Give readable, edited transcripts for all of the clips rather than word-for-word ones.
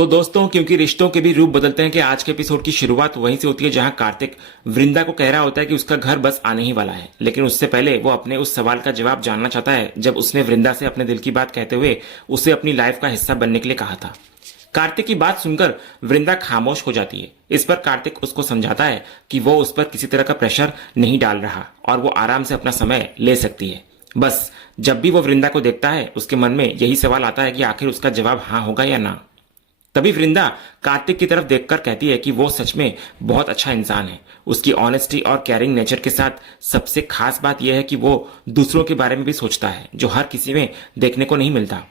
तो दोस्तों, क्योंकि रिश्तों के भी रूप बदलते हैं कि आज के एपिसोड की शुरुआत वहीं से होती है जहां कार्तिक वृंदा को कह रहा होता है कि उसका घर बस आने ही वाला है। लेकिन उससे पहले वो अपने उस सवाल का जवाब जानना चाहता है जब उसने वृंदा से अपने दिल की बात कहते हुए उसे अपनी लाइफ का हिस्सा बनने के लिए कहा था। कार्तिक की बात सुनकर वृंदा खामोश हो जाती है। इस पर कार्तिक उसको समझाता है कि वो उस पर किसी तरह का प्रेशर नहीं डाल रहा और वो आराम से अपना समय ले सकती है। बस जब भी वो वृंदा को देखता है उसके मन में यही सवाल आता है कि आखिर उसका जवाब हाँ होगा या ना। तभी वृंदा कार्तिक की तरफ देखकर कहती है कि वो सच में बहुत अच्छा इंसान है। उसकी ऑनेस्टी और केयरिंग नेचर के साथ सबसे खास बात यह है कि वो दूसरों के बारे में भी सोचता है, जो हर किसी में देखने को नहीं मिलता।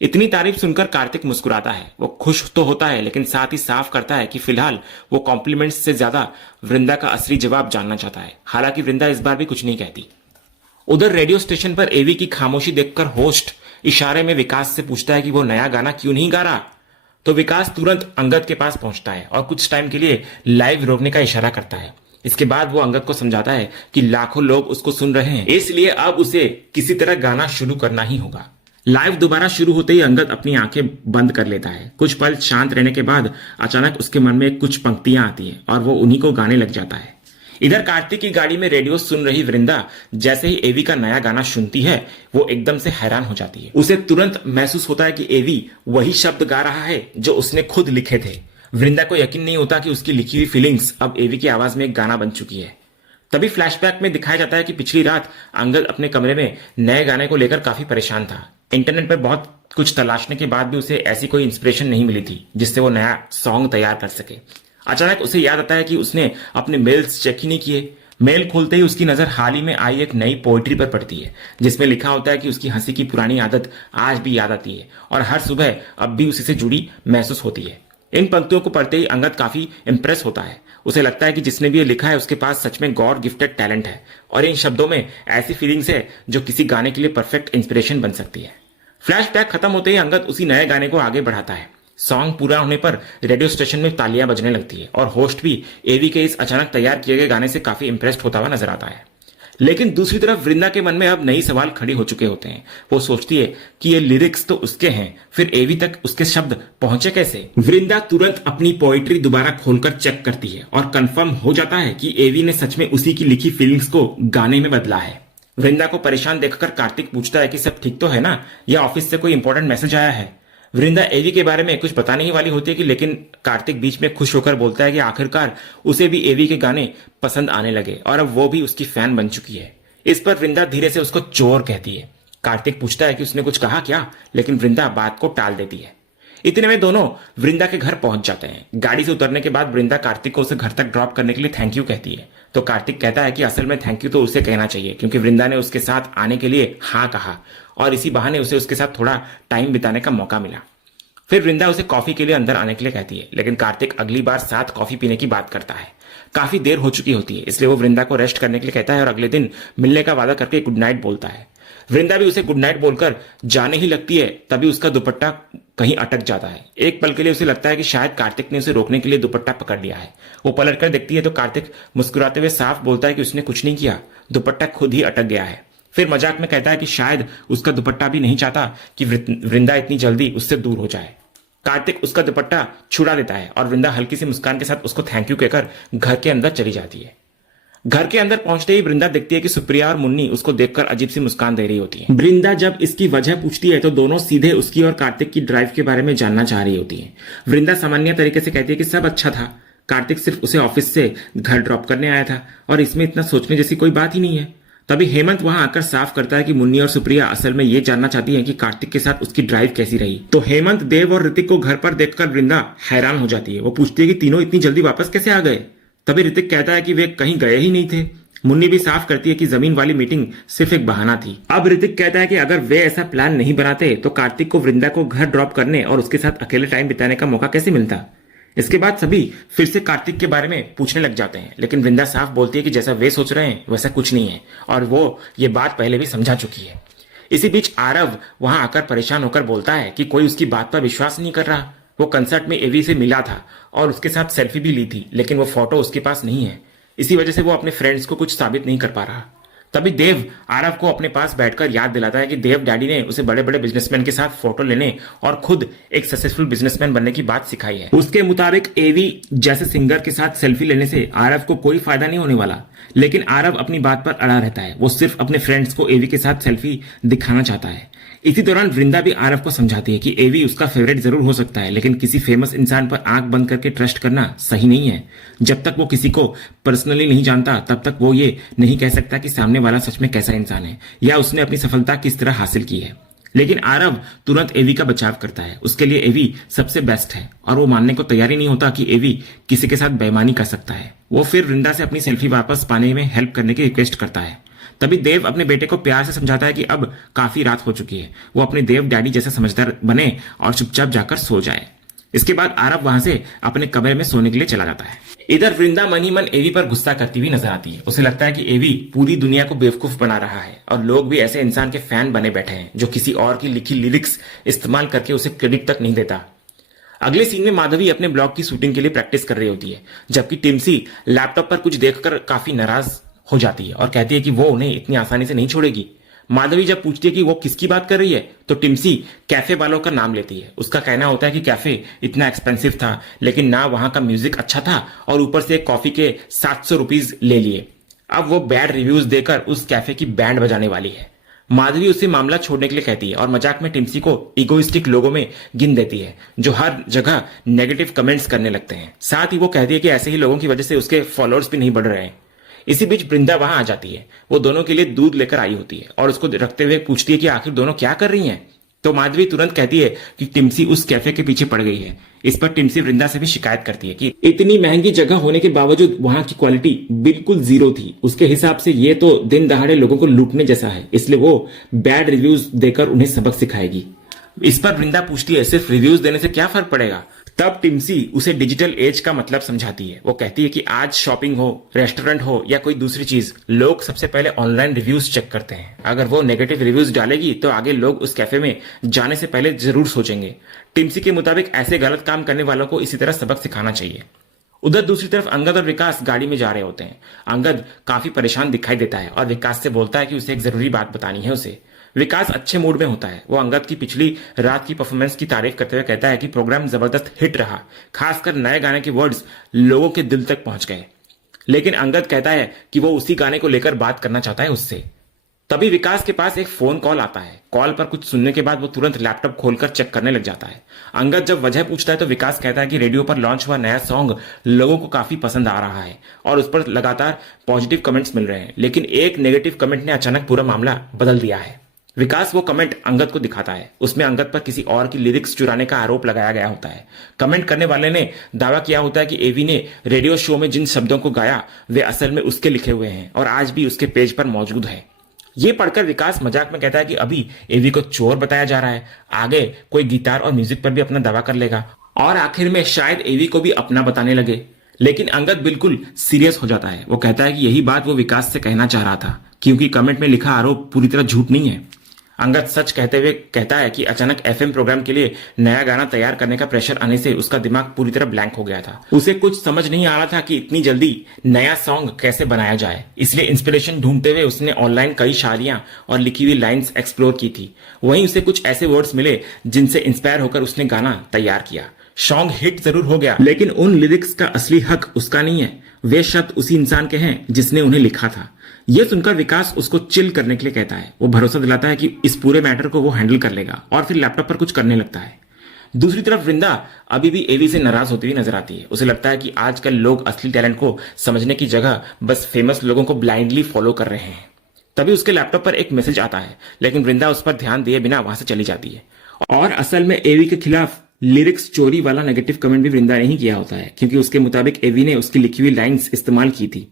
इतनी तारीफ सुनकर कार्तिक मुस्कुराता है। वो खुश तो होता है लेकिन साथ ही साफ करता है कि फिलहाल वो कॉम्प्लीमेंट्स से ज्यादा वृंदा का असली जवाब जानना चाहता है। हालांकि वृंदा इस बार भी कुछ नहीं कहती। उधर रेडियो स्टेशन पर एवी की खामोशी देखकर होस्ट इशारे में विकास से पूछता है कि वो नया गाना क्यों नहीं गा रहा। तो विकास तुरंत अंगद के पास पहुंचता है और कुछ टाइम के लिए लाइव रोकने का इशारा करता है। इसके बाद वो अंगद को समझाता है कि लाखों लोग उसको सुन रहे हैं, इसलिए अब उसे किसी तरह गाना शुरू करना ही होगा। लाइव दोबारा शुरू होते ही अंगद अपनी आंखें बंद कर लेता है। कुछ पल शांत रहने के बाद अचानक उसके मन में कुछ पंक्तियां आती हैं और वो उन्हीं को गाने लग जाता है। इधर कार्तिक की गाड़ी में रेडियो सुन रही वृंदा जैसे ही एवी का नया गाना सुनती है वो एकदम से हैरान हो जाती है। उसे तुरंत महसूस होता है कि एवी वही शब्द गा रहा है जो उसने खुद लिखे थे। वृंदा को यकीन नहीं होता कि उसकी लिखी हुई फीलिंग्स अब एवी की आवाज में एक गाना बन चुकी है। तभी फ्लैशबैक में दिखाया जाता है कि पिछली रात अंगद अपने कमरे में नए गाने को लेकर काफी परेशान था। इंटरनेट पर बहुत कुछ तलाशने के बाद भी उसे ऐसी कोई इंस्पिरेशन नहीं मिली थी जिससे वो नया सॉन्ग तैयार कर सके। अचानक उसे याद आता है कि उसने अपने मेल्स चेक ही नहीं किए। मेल खोलते ही उसकी नजर हाल ही में आई एक नई पोइट्री पर पड़ती है जिसमें लिखा होता है कि उसकी हंसी की पुरानी आदत आज भी याद आती है और हर सुबह अब भी उसी से जुड़ी महसूस होती है। इन पंक्तियों को पढ़ते ही अंगद काफी इंप्रेस होता है। उसे लगता है कि जिसने भी ये लिखा है उसके पास सच में गॉड गिफ्टेड टैलेंट है और इन शब्दों में ऐसी फीलिंग्स है जो किसी गाने के लिए परफेक्ट इंस्पिरेशन बन सकती है। फ्लैशबैक खत्म होते ही अंगद उसी नए गाने को आगे बढ़ाता है। सॉन्ग पूरा होने पर रेडियो स्टेशन में तालियां बजने लगती है और होस्ट भी एवी के इस अचानक तैयार किए गए गाने से काफी इंप्रेस्ड होता हुआ नजर आता है। लेकिन दूसरी तरफ वृंदा के मन में अब नई सवाल खड़ी हो चुके होते हैं। वो सोचती है कि ये लिरिक्स तो उसके हैं, फिर एवी तक उसके शब्द पहुंचे कैसे। वृंदा तुरंत अपनी पोइट्री दोबारा खोलकर चेक करती है और कंफर्म हो जाता है कि एवी ने सच में उसी की लिखी फीलिंग्स को गाने में बदला है। वृंदा को परेशान देखकर कार्तिक पूछता है कि सब ठीक तो है ना, या ऑफिस से कोई इंपॉर्टेंट मैसेज आया है। वृंदा एवी के बारे में कुछ बताने ही वाली होती है कि लेकिन कार्तिक बीच में खुश होकर बोलता है कि आखिरकार उसे भी एवी के गाने पसंद आने लगे और अब वो भी उसकी फैन बन चुकी है। इस पर वृंदा धीरे से उसको चोर कहती है। कार्तिक पूछता है कि उसने कुछ कहा क्या, लेकिन वृंदा बात को टाल देती है। इतने में दोनों वृंदा के घर पहुंच जाते हैं। गाड़ी से उतरने के बाद वृंदा कार्तिक को उसे घर तक ड्रॉप करने के लिए थैंक यू कहती है। तो कार्तिक कहता है कि असल में थैंक यू तो उसे कहना चाहिए क्योंकि वृंदा ने उसके साथ आने के लिए हाँ कहा और इसी बहाने उसे उसके साथ थोड़ा टाइम बिताने का मौका मिला। फिर वृंदा उसे कॉफी के लिए अंदर आने के लिए कहती है, लेकिन कार्तिक अगली बार साथ कॉफी पीने की बात करता है। काफी देर हो चुकी होती है, इसलिए वो वृंदा को रेस्ट करने के लिए कहता है और अगले दिन मिलने का वादा करके गुड नाइट बोलता है। वृंदा भी उसे गुड नाइट बोलकर जाने ही लगती है, तभी उसका दुपट्टा कहीं अटक जाता है। एक पल के लिए उसे लगता है कि शायद कार्तिक ने उसे रोकने के लिए दुपट्टा पकड़ लिया है। वो पलट कर देखती है तो कार्तिक मुस्कुराते हुए साफ बोलता है कि उसने कुछ नहीं किया, दुपट्टा खुद ही अटक गया है। फिर मजाक में कहता है कि शायद उसका दुपट्टा भी नहीं चाहता कि वृंदा इतनी जल्दी उससे दूर हो जाए। कार्तिक उसका दुपट्टा छुड़ा देता है और वृंदा हल्की सी मुस्कान के साथ उसको थैंक यू कहकर घर के अंदर चली जाती है। घर के अंदर पहुंचते ही वृंदा देखती है कि सुप्रिया और मुन्नी उसको देखकर अजीब सी मुस्कान दे रही होती है। वृंदा जब इसकी वजह पूछती है तो दोनों सीधे उसकी और कार्तिक की ड्राइव के बारे में जानना चाह रही होती है। वृंदा सामान्य तरीके से कहती है कि सब अच्छा था, कार्तिक सिर्फ उसे ऑफिस से घर ड्रॉप करने आया था और इसमें इतना सोचने जैसी कोई बात ही नहीं है। तभी हेमंत वहां आकर साफ करता है कि मुन्नी और सुप्रिया असल में ये जानना चाहती हैं कि कार्तिक के साथ उसकी ड्राइव कैसी रही। तो हेमंत, देव और ऋतिक को घर पर देखकर वृंदा हैरान हो जाती है। वो पूछती है कि तीनों इतनी जल्दी वापस कैसे आ गए। तभी ऋतिक कहता है कि वे कहीं गए ही नहीं थे। मुन्नी भी साफ करती है कि जमीन वाली मीटिंग सिर्फ एक बहाना थी। अब ऋतिक कहता है कि अगर वे ऐसा प्लान नहीं बनाते तो कार्तिक को वृंदा को घर ड्रॉप करने और उसके साथ अकेले टाइम बिताने का मौका कैसे मिलता। इसके बाद सभी फिर से कार्तिक के बारे में पूछने लग जाते हैं, लेकिन वृंदा साफ बोलती है कि जैसा वे सोच रहे हैं वैसा कुछ नहीं है और वो ये बात पहले भी समझा चुकी है। इसी बीच आरव वहां आकर परेशान होकर बोलता है कि कोई उसकी बात पर विश्वास नहीं कर रहा। वो कंसर्ट में एवी से मिला था और उसके साथ सेल्फी भी ली थी, लेकिन वो फोटो उसके पास नहीं है। इसी वजह से वो अपने फ्रेंड्स को कुछ साबित नहीं कर पा रहा। तभी देव आरव को अपने पास बैठकर याद दिलाता है कि देव डैडी ने उसे बड़े बड़े बिजनेसमैन के साथ फोटो लेने और खुद एक सक्सेसफुल बिजनेसमैन बनने की बात सिखाई है। उसके मुताबिक एवी जैसे सिंगर के साथ सेल्फी लेने से आरव को कोई फायदा नहीं होने वाला, लेकिन आरव अपनी बात पर अड़ा रहता है। वो सिर्फ अपने फ्रेंड्स को एवी के साथ सेल्फी दिखाना चाहता है। इसी दौरान वृंदा भी आरव को समझाती है कि एवी उसका फेवरेट जरूर हो सकता है, लेकिन किसी फेमस इंसान पर आंख बंद करके ट्रस्ट करना सही नहीं है। जब तक वो किसी को पर्सनली नहीं जानता तब तक वो ये नहीं कह सकता कि सामने वाला सच में कैसा इंसान है या उसने अपनी सफलता किस तरह हासिल की है। लेकिन आरव तुरंत एवी का बचाव करता है। उसके लिए एवी सबसे बेस्ट है और वो मानने को तैयार ही नहीं होता कि एवी किसी के साथ बेईमानी कर सकता है। वो फिर वृंदा से अपनी सेल्फी वापस पाने में हेल्प करने की रिक्वेस्ट करता है। तभी देव अपने बेटे को प्यार से समझाता है कि अब काफी रात हो चुकी है, वो अपने देव डैडी जैसा समझदार बने और चुपचाप जाकर सो जाए। इसके बाद आरव वहां से अपने कमरे में सोने के लिए चला जाता है। इधर वृंदा मन ही मन एवी पर गुस्सा करती हुई नजर आती है। उसे लगता है कि एवी पूरी दुनिया को बेवकूफ बना रहा है और लोग भी ऐसे इंसान के फैन बने बैठे हैं जो किसी और की लिखी लिरिक्स इस्तेमाल करके उसे क्रेडिट तक नहीं देता। अगले सीन में माधवी अपने ब्लॉग की शूटिंग के लिए प्रैक्टिस कर रही होती है, जबकि टिम्सी लैपटॉप पर कुछ देखकर काफी नाराज हो जाती है और कहती है कि वो उन्हें इतनी आसानी से नहीं छोड़ेगी। माधवी जब पूछती है कि वो किसकी बात कर रही है तो टिम्सी कैफे वालों का नाम लेती है। उसका कहना होता है कि कैफे इतना एक्सपेंसिव था, लेकिन ना वहां का म्यूजिक अच्छा था और ऊपर से कॉफी के 700 रुपीज ले लिए। अब वो बैड रिव्यूज देकर उस कैफे की बैंड बजाने वाली है। माधवी उसे मामला छोड़ने के लिए कहती है और मजाक में टिम्सी को इगोइस्टिक लोगों में गिन देती है जो हर जगह नेगेटिव कमेंट्स करने लगते हैं। साथ ही वो कहती है कि ऐसे ही लोगों की वजह से उसके फॉलोअर्स भी नहीं बढ़ रहे हैं। इसी बीच वृंदा वहां आ जाती है। वो दोनों के लिए दूध लेकर आई होती है और उसको रखते हुए पूछती है कि आखिर दोनों क्या कर रही हैं। तो माधवी तुरंत कहती है कि टिम्सी उस कैफे के पीछे पड़ गई है। इस पर टिम्सी वृंदा से भी शिकायत करती है कि इतनी महंगी जगह होने के बावजूद वहां की क्वालिटी बिल्कुल जीरो थी। उसके हिसाब से ये तो दिन दहाड़े लोगों को लूटने जैसा है, इसलिए वो बैड रिव्यूज देकर उन्हें सबक सिखाएगी। इस पर वृंदा पूछती है सिर्फ रिव्यूज देने से क्या फर्क पड़ेगा। तब टिम्सी उसे डिजिटल एज का मतलब समझाती है। वो कहती है कि आज शॉपिंग हो, रेस्टोरेंट हो या कोई दूसरी चीज, लोग सबसे पहले ऑनलाइन रिव्यूज चेक करते हैं। अगर वो नेगेटिव रिव्यूज डालेगी तो आगे लोग उस कैफे में जाने से पहले जरूर सोचेंगे। टिम्सी के मुताबिक ऐसे गलत काम करने वालों को इसी तरह सबक सिखाना चाहिए। उधर दूसरी तरफ अंगद और विकास गाड़ी में जा रहे होते हैं। अंगद काफी परेशान दिखाई देता है और विकास से बोलता है कि उसे एक जरूरी बात बतानी है उसे। विकास अच्छे मूड में होता है। वो अंगद की पिछली रात की परफॉर्मेंस की तारीफ करते हुए कहता है कि प्रोग्राम जबरदस्त हिट रहा, खासकर नए गाने के वर्ड्स लोगों के दिल तक पहुंच गए। लेकिन अंगद कहता है कि वो उसी गाने को लेकर बात करना चाहता है उससे। तभी विकास के पास एक फोन कॉल आता है। कॉल पर कुछ सुनने के बाद वो तुरंत लैपटॉप खोलकर चेक करने लग जाता है। अंगद जब वजह पूछता है तो विकास कहता है कि रेडियो पर लॉन्च हुआ नया सॉन्ग लोगों को काफी पसंद आ रहा है और उस पर लगातार पॉजिटिव कमेंट्स मिल रहे हैं, लेकिन एक नेगेटिव कमेंट ने अचानक पूरा मामला बदल दिया है। विकास वो कमेंट अंगद को दिखाता है। उसमें अंगद पर किसी और की लिरिक्स चुराने का आरोप लगाया गया होता है। कमेंट करने वाले ने दावा किया होता है कि एवी ने रेडियो शो में जिन शब्दों को गाया वे असल में उसके लिखे हुए हैं और आज भी उसके पेज पर मौजूद है। ये पढ़कर विकास मजाक में कहता है कि अभी एवी को चोर बताया जा रहा है, आगे कोई गिटार और म्यूजिक पर भी अपना दावा कर लेगा और आखिर में शायद एवी को भी अपना बताने लगे। लेकिन अंगद बिल्कुल सीरियस हो जाता है। वो कहता है कि यही बात वो विकास से कहना चाह रहा था, क्योंकि कमेंट में लिखा आरोप पूरी तरह झूठ नहीं है। अंगद सच कहते हुए कहता है कि अचानक एफएम प्रोग्राम के लिए नया गाना तैयार करने का प्रेशर आने से उसका दिमाग पूरी तरह ब्लैंक हो गया था। उसे कुछ समझ नहीं आ रहा था कि इतनी जल्दी नया सॉन्ग कैसे बनाया जाए, इसलिए इंस्पिरेशन ढूंढते हुए उसने ऑनलाइन कई शायरियां और लिखी हुई लाइंस एक्सप्लोर की थी। वहीं उसे कुछ ऐसे वर्ड्स मिले जिनसे इंस्पायर होकर उसने गाना तैयार किया। सॉन्ग हिट जरूर हो गया, लेकिन उन लिरिक्स का असली हक उसका नहीं है। वे शब्द उसी इंसान के हैं जिसने उन्हें लिखा था। यह सुनकर विकास उसको चिल करने के लिए कहता है। वो भरोसा दिलाता है कि इस पूरे मैटर को वो हैंडल कर लेगा और फिर लैपटॉप पर कुछ करने लगता है। दूसरी तरफ वृंदा अभी भी एवी से नाराज होती हुई नजर आती है। उसे लगता है कि आजकल लोग असली टैलेंट को समझने की जगह बस फेमस लोगों को ब्लाइंडली फॉलो कर रहे हैं। तभी उसके लैपटॉप पर एक मैसेज आता है, लेकिन वृंदा उस पर ध्यान दिए बिना वहां से चली जाती है। और असल में एवी के खिलाफ लिरिक्स चोरी वाला नेगेटिव कमेंट भी वृंदा ने ही किया होता है, क्योंकि उसके मुताबिक एवी ने उसकी लिखी हुई लाइंस इस्तेमाल की थी।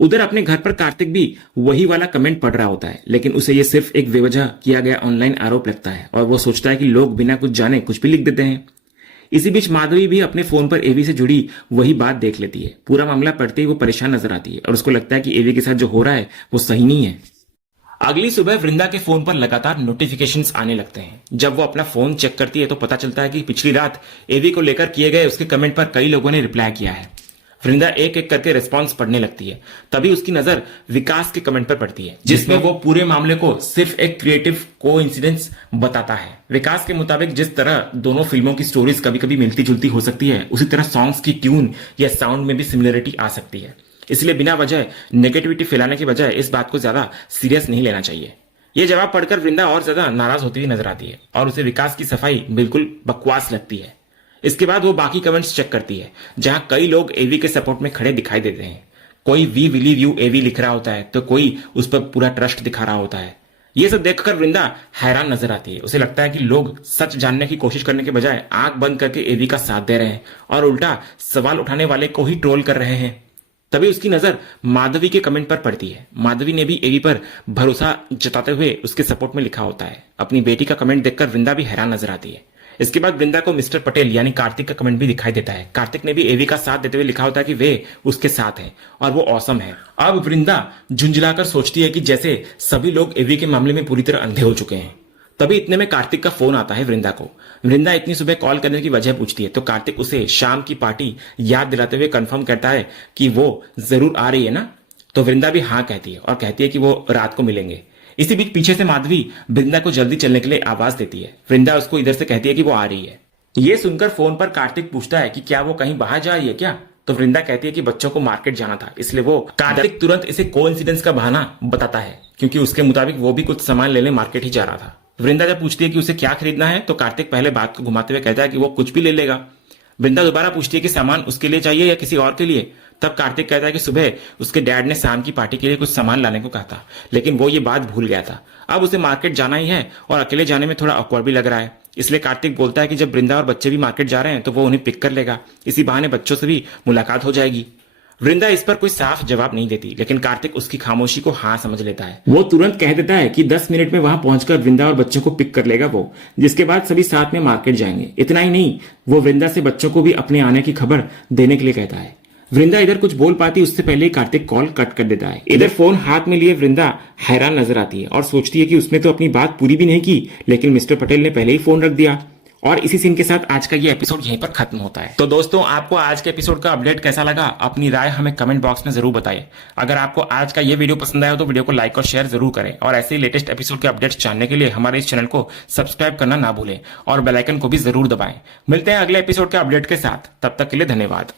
उधर अपने घर पर कार्तिक भी वही वाला कमेंट पढ़ रहा होता है, लेकिन उसे ये सिर्फ एक बेवजह किया गया ऑनलाइन आरोप लगता है और वो सोचता है कि लोग बिना कुछ जाने कुछ भी लिख देते हैं। इसी बीच माधवी भी अपने फोन पर एवी से जुड़ी वही बात देख लेती है। पूरा मामला पढ़ते ही वो परेशान नजर आती है और उसको लगता है कि एवी के साथ जो हो रहा है वो सही नहीं है। अगली सुबह वृंदा के फोन पर लगातार नोटिफिकेशंस आने लगते हैं। जब वो अपना फोन चेक करती है तो पता चलता है कि पिछली रात एवी को लेकर किए गए उसके कमेंट पर कई लोगों ने रिप्लाई किया है। वृंदा एक एक करके रिस्पॉन्स पढ़ने लगती है। तभी उसकी नजर विकास के कमेंट पर पड़ती है, जिसमें वो पूरे मामले को सिर्फ एक क्रिएटिव कोइंसिडेंस बताता है। विकास के मुताबिक जिस तरह दोनों फिल्मों की स्टोरीज कभी कभी मिलती जुलती हो सकती है, उसी तरह सॉन्ग्स की ट्यून या साउंड में भी सिमिलरिटी आ सकती है। इसलिए बिना वजह नेगेटिविटी फैलाने की बजाय इस बात को ज्यादा सीरियस नहीं लेना चाहिए। यह जवाब पढ़कर वृंदा और ज्यादा नाराज होती हुई नजर आती है और उसे विकास की सफाई बिल्कुल बकवास लगती है। इसके बाद वो बाकी कमेंट्स चेक करती है, जहां कई लोग एवी के सपोर्ट में खड़े दिखाई देते हैं। कोई वी बिलीव यू एवी लिख रहा होता है तो कोई उस पर पूरा ट्रस्ट दिखा रहा होता है। ये सब देखकर वृंदा हैरान नजर आती है। उसे लगता है कि लोग सच जानने की कोशिश करने के बजाय आंख बंद करके एवी का साथ दे रहे हैं और उल्टा सवाल उठाने वाले को ही ट्रोल कर रहे हैं। तभी उसकी नजर माधवी के कमेंट पर पड़ती है। माधवी ने भी एवी पर भरोसा जताते हुए उसके सपोर्ट में लिखा होता है। अपनी बेटी का कमेंट देखकर वृंदा भी हैरान नजर आती है। इसके बाद वृंदा को मिस्टर पटेल यानी कार्तिक का कमेंट भी दिखाई देता है। कार्तिक ने भी एवी का साथ देते हुए लिखा होता है कि वे उसके साथ हैं और वो ऑसम है। अब वृंदा झुंझलाकर सोचती है कि जैसे सभी लोग एवी के मामले में पूरी तरह अंधे हो चुके हैं। तभी इतने में कार्तिक का फोन आता है वृंदा को। वृंदा इतनी सुबह कॉल करने की वजह पूछती है तो कार्तिक उसे शाम की पार्टी याद दिलाते हुए कंफर्म करता है कि वो जरूर आ रही है ना। तो वृंदा भी हाँ कहती है और कहती है कि वो रात को मिलेंगे। इसी बीच पीछे से माधवी वृंदा को जल्दी चलने के लिए आवाज देती है। वृंदा उसको इधर से कहती है कि वो आ रही है। ये सुनकर फोन पर कार्तिक पूछता है कि क्या वो कहीं बाहर जा रही है क्या। तो वृंदा कहती है कि बच्चों को मार्केट जाना था, इसलिए वो कार्तिक तुरंत इसे कोइंसिडेंस का बहाना बताता है, क्योंकि उसके मुताबिक वो भी कुछ सामान लेने मार्केट ही जा रहा था। वृंदा जब पूछती है कि उसे क्या खरीदना है तो कार्तिक पहले बात को घुमाते हुए कहता है कि वो कुछ भी ले लेगा। वृंदा दोबारा पूछती है कि सामान उसके लिए चाहिए या किसी और के लिए। तब कार्तिक कहता है कि सुबह उसके डैड ने शाम की पार्टी के लिए कुछ सामान लाने को कहा था, लेकिन वो ये बात भूल गया था। अब उसे मार्केट जाना ही है और अकेले जाने में थोड़ा ऑकवर्ड भी लग रहा है। इसलिए कार्तिक बोलता है कि जब वृंदा और बच्चे भी मार्केट जा रहे हैं तो वो उन्हें पिक कर लेगा। इसी बहाने बच्चों से भी मुलाकात हो जाएगी। वृंदा इस पर कोई साफ जवाब नहीं देती, लेकिन कार्तिक उसकी खामोशी को हाँ समझ लेता है। वो तुरंत कह देता है कि 10 मिनट में वहां पहुंचकर वृंदा और बच्चों को पिक कर लेगा वो, जिसके बाद सभी साथ में मार्केट जाएंगे। इतना ही नहीं, वो वृंदा से बच्चों को भी अपने आने की खबर देने के लिए कहता है। वृंदा इधर कुछ बोल पाती उससे पहले ही कार्तिक कॉल कट कर देता है। इधर फोन हाथ में लिए वृंदा हैरान नजर आती है और सोचती है कि उसने तो अपनी बात पूरी भी नहीं की, लेकिन मिस्टर पटेल ने पहले ही फोन रख दिया। और इसी सीन के साथ आज का ये एपिसोड यहीं पर खत्म होता है। तो दोस्तों, आपको आज के एपिसोड का अपडेट कैसा लगा, अपनी राय हमें कमेंट बॉक्स में जरूर बताइए। अगर आपको आज का ये वीडियो पसंद आया हो तो वीडियो को लाइक और शेयर जरूर करें और ऐसे ही लेटेस्ट एपिसोड के अपडेट्स जानने के लिए हमारे इस चैनल को सब्सक्राइब करना ना भूलें और बेल आइकन को भी जरूर दबाएं। मिलते हैं अगले एपिसोड के अपडेट के साथ, तब तक के लिए धन्यवाद।